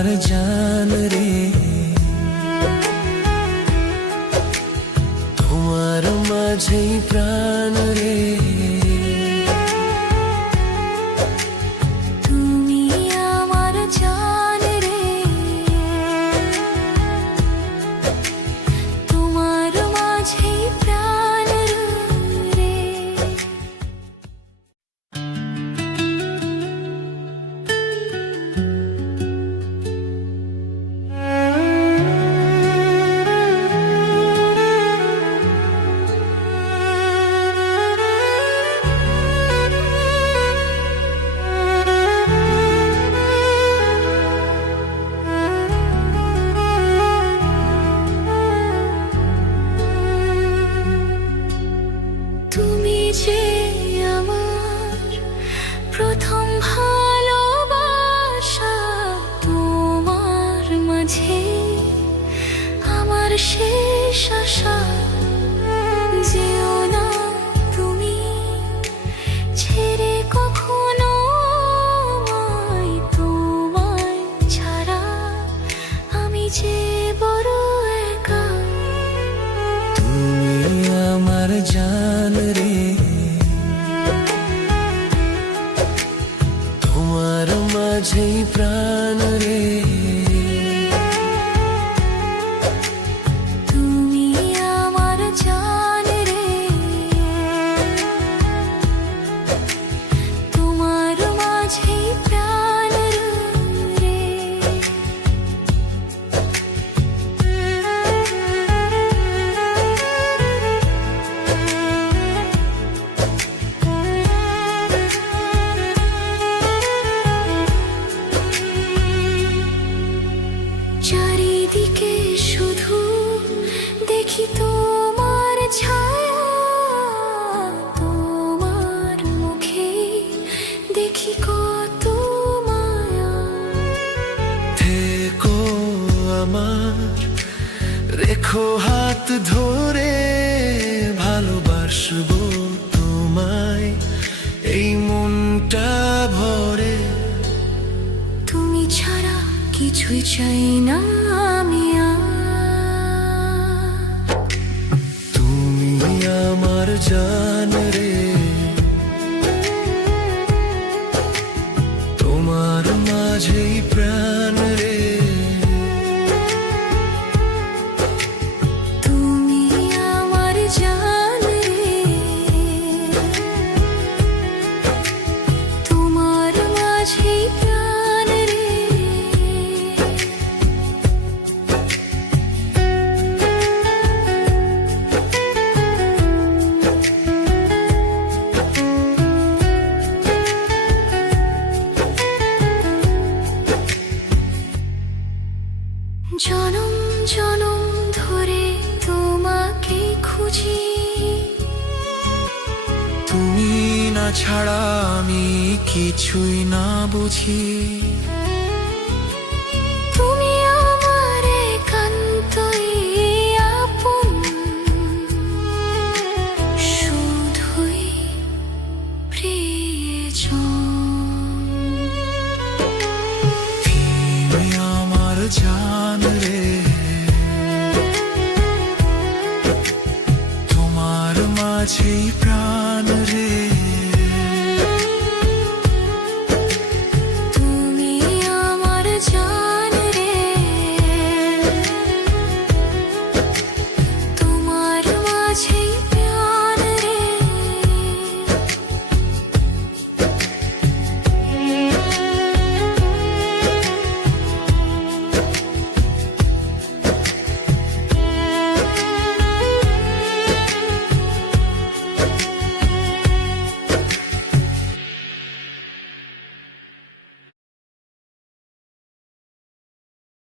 আমার জান রে, তোমার মাঝেই প্রাণ রে। তুমি আমার জান রে, তোমার মাঝেই প্রাণ রে। তুমি যে আমার প্রথম ভালোবাসা, তোমার মাঝে আমার শেষ আশা। যেও না তুমি ছেড়ে কখনো আমায়, তোমায় ছাড়া আমি যে বড় একা। তুমি আমার জান রে, তোমার মাঝেই প্রাণ রে। তুমি আমার জান রে, তোমার মাঝেই প্রাণ রে। চারিদিকে শুধু দেখি তোমার ছায়া, তোমার মুখে দেখি কত মায়া। থেকো আমার, রেখো হাত ধরে, ভালোবাসবো তোমায় এই মনটা ভরে। তুমি ছাড়া কিছুই চাই না আমি আর। তুমি আমার জান রে, তোমার মাঝেই প্রাণ রে। তুমি আমার জান রে, তোমার মাঝেই প্রাণ রে। জনম জনম ধরে তোমাকে খুঁজি, তুমি না ছাড়া আমি কিছুই না বুঝি। তুমি আমার একান্তই আপন, শুধুই প্রিয়জন। তুমি আমার জান রে, তোমার মাঝেই প্রাণ